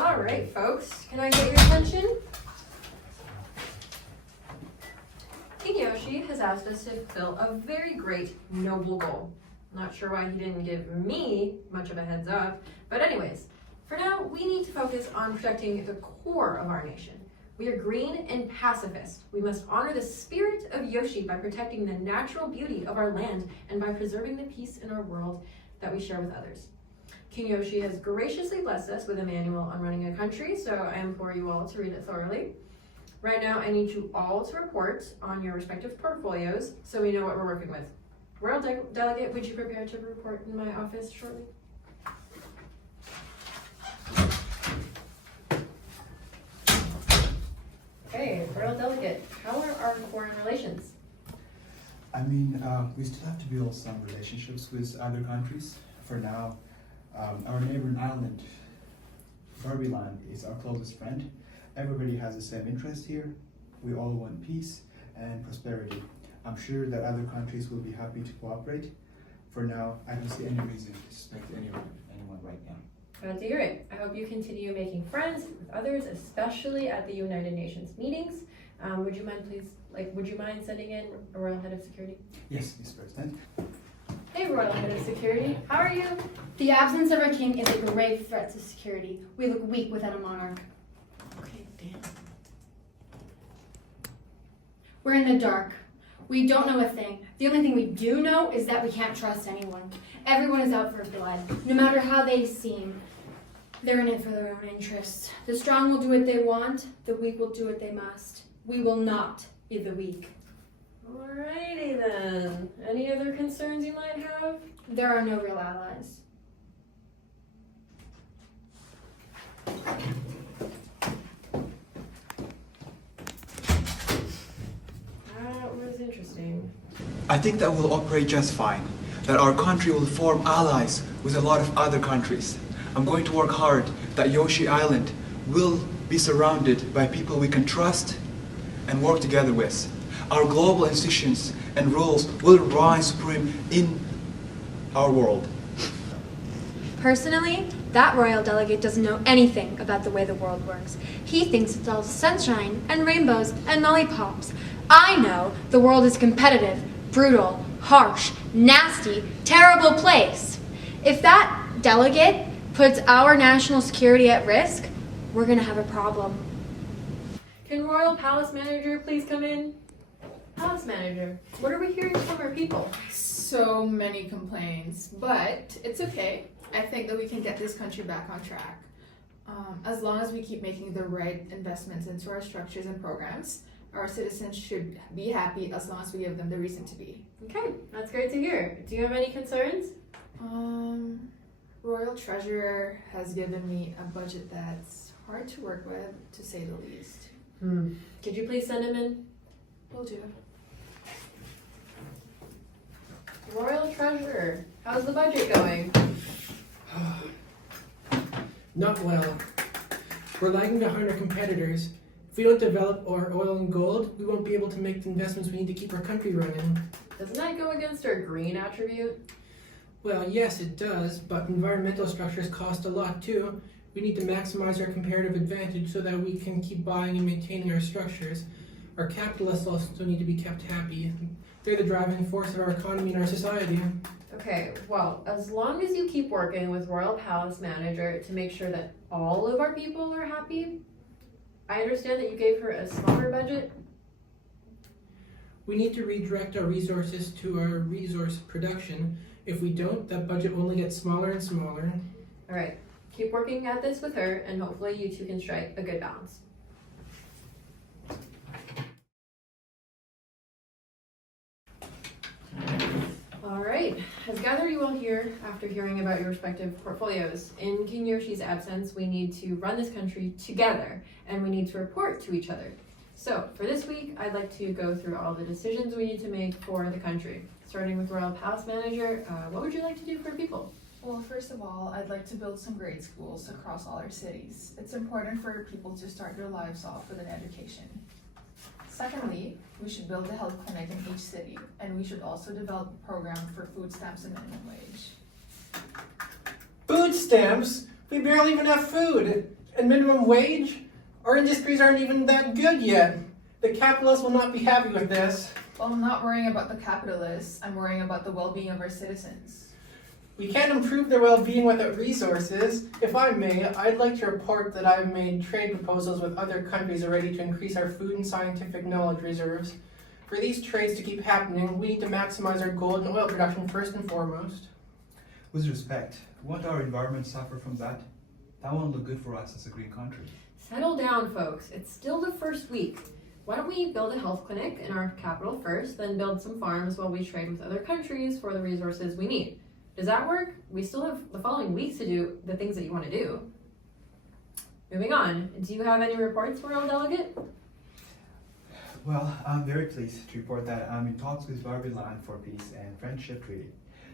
All right, folks, can I get your attention? King Yoshi has asked us to fulfill a very great, noble goal. Not sure why he didn't give me much of a heads up, but anyways, for now, we need to focus on protecting the core of our nation. We are green and pacifist. We must honor the spirit of Yoshi by protecting the natural beauty of our land and by preserving the peace in our world that we share with others. King Yoshi has graciously blessed us with a manual on running a country, so I implore you all to read it thoroughly. Right now, I need you all to report on your respective portfolios so we know what we're working with. Royal Delegate, would you prepare to report in my office shortly? Okay, Royal Delegate, how are our foreign relations? I mean, we still have to build some relationships with other countries. For now, our neighboring island, Burbyland, is our closest friend. Everybody has the same interest here. We all want peace and prosperity. I'm sure that other countries will be happy to cooperate. For now, I don't see any reason to suspect anyone right now. Glad to hear it. I hope you continue making friends with others, especially at the United Nations meetings. Would you mind sending in a Royal Head of Security? Yes, Ms. President. Hey, Royal Head of Security, how are you? The absence of our king is a grave threat to security. We look weak without a monarch. Okay, damn. We're in the dark. We don't know a thing. The only thing we do know is that we can't trust anyone. Everyone is out for blood, no matter how they seem. They're in it for their own interests. The strong will do what they want. The weak will do what they must. We will not be the weak. Alrighty then. Any other concerns you might have? There are no real allies. That was interesting. I think that we'll operate just fine, that our country will form allies with a lot of other countries. I'm going to work hard that Yoshi Island will be surrounded by people we can trust and work together with. Our global institutions and rules will reign supreme in our world. Personally, that royal delegate doesn't know anything about the way the world works. He thinks it's all sunshine and rainbows and lollipops. I know the world is competitive, brutal, harsh, nasty, terrible place. If that delegate puts our national security at risk, we're gonna have a problem. Can Royal Palace Manager please come in? Palace Manager, what are we hearing from our people? So many complaints, but it's okay. I think that we can get this country back on track. As long as we keep making the right investments into our structures and programs, our citizens should be happy as long as we give them the reason to be. Okay, that's great to hear. Do you have any concerns? Royal Treasurer has given me a budget that's hard to work with, to say the least. Could you please send him in? Will do. Royal Treasurer, how's the budget going? Not well. We're lagging behind our competitors. If we don't develop our oil and gold, we won't be able to make the investments we need to keep our country running. Doesn't that go against our green attribute? Well, yes, it does, but environmental structures cost a lot too. We need to maximize our comparative advantage so that we can keep buying and maintaining our structures. Our capitalists also need to be kept happy. They're the driving force of our economy and our society. Okay, well, as long as you keep working with Royal Palace Manager to make sure that all of our people are happy, I understand that you gave her a smaller budget. We need to redirect our resources to our resource production. If we don't, that budget only gets smaller and smaller. All right, keep working at this with her, and hopefully you two can strike a good balance. All right, as gathered you all here after hearing about your respective portfolios. In King Yoshi's absence, we need to run this country together, and we need to report to each other. So for this week, I'd like to go through all the decisions we need to make for the country. Starting with Royal Palace Manager, what would you like to do for people? Well, first of all, I'd like to build some great schools across all our cities. It's important for people to start their lives off with an education. Secondly, we should build a health clinic in each city, and we should also develop a program for food stamps and minimum wage. Food stamps? We barely even have food. And minimum wage? Our industries aren't even that good yet. The capitalists will not be happy with this. Well, I'm not worrying about the capitalists, I'm worrying about the well-being of our citizens. We can't improve their well-being without resources. If I may, I'd like to report that I've made trade proposals with other countries already to increase our food and scientific knowledge reserves. For these trades to keep happening, we need to maximize our gold and oil production first and foremost. With respect, won't our environment suffer from that? That won't look good for us as a green country. Settle down, folks. It's still the first week. Why don't we build a health clinic in our capital first, then build some farms while we trade with other countries for the resources we need? Does that work? We still have the following weeks to do the things that you want to do. Moving on, do you have any reports, Royal Delegate? Well, I'm very pleased to report that I'm in talks with Barbaland for peace and friendship treaty.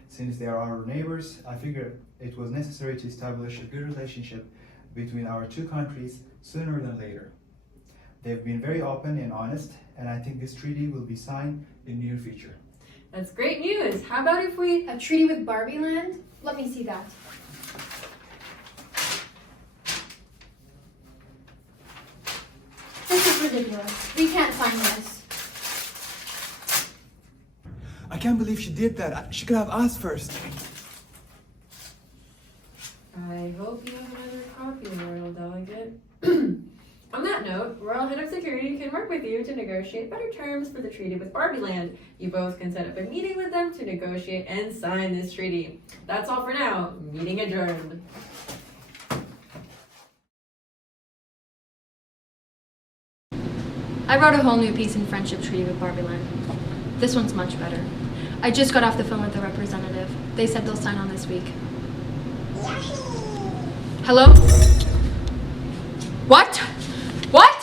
Since they are our neighbors, I figured it was necessary to establish a good relationship between our two countries sooner than later. They've been very open and honest, and I think this treaty will be signed in the near future. That's great news. How about if we... A treaty with Barbie Land? Let me see that. This is ridiculous. We can't sign this. I can't believe she did that. She could have asked first. I hope you have another copy, Royal Delegate. On that note, Royal Head of Security can work with you to negotiate better terms for the treaty with Barbieland. You both can set up a meeting with them to negotiate and sign this treaty. That's all for now. Meeting adjourned. I wrote a whole new piece in friendship treaty with Barbieland. This one's much better. I just got off the phone with the representative. They said they'll sign on this week. Hello? What?